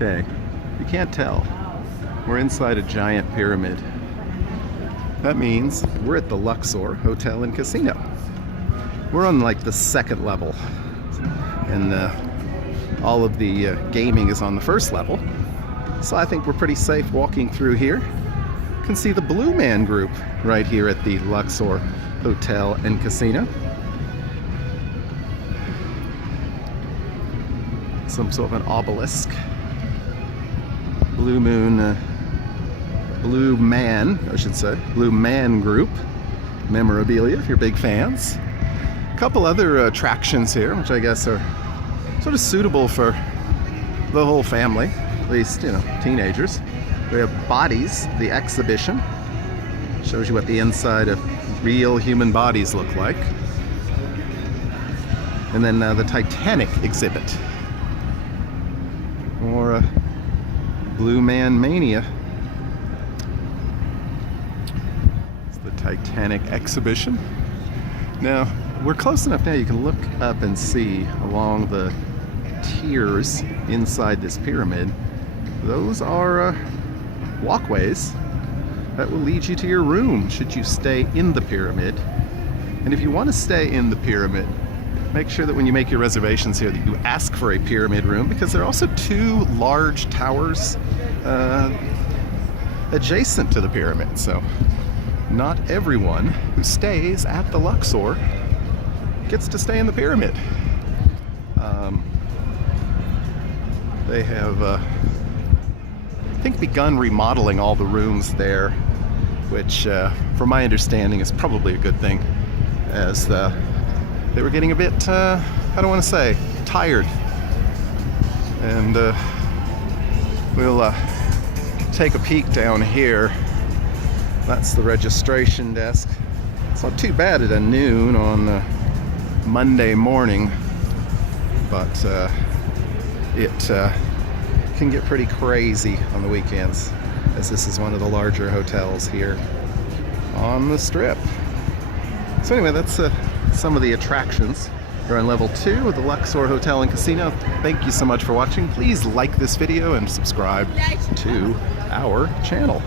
Okay, you can't tell. We're inside a giant pyramid. That means we're at the Luxor Hotel and Casino. We're on like the second level, and all of the gaming is on the first level. So I think we're pretty safe walking through here. You can see the Blue Man Group right here at the Luxor Hotel and Casino. Some sort of an obelisk. Blue Man, I should say. Blue Man Group memorabilia, if you're big fans. A couple other attractions here, which I guess are sort of suitable for the whole family, at least, you know, teenagers. We have Bodies, the exhibition. Shows you what the inside of real human bodies look like. And then the Titanic Exhibit. More Blue Man Mania. It's the Titanic Exhibition. Now, we're close enough now you can look up and see along the tiers inside this pyramid. Those are walkways that will lead you to your room should you stay in the pyramid. And if you want to stay in the pyramid, make sure that when you make your reservations here that you ask for a pyramid room, because there are also two large towers adjacent to the pyramid. So not everyone who stays at the Luxor gets to stay in the pyramid. They have, I think, begun remodeling all the rooms there, which, from my understanding, is probably a good thing, as they were getting a bit, I don't want to say, tired. And we'll take a peek down here. That's the registration desk. It's not too bad at noon on Monday morning, but it can get pretty crazy on the weekends, as this is one of the larger hotels here on the Strip. So anyway, that's some of the attractions. We're on level 2 of the Luxor Hotel and Casino. Thank you so much for watching. Please like this video and subscribe to our channel.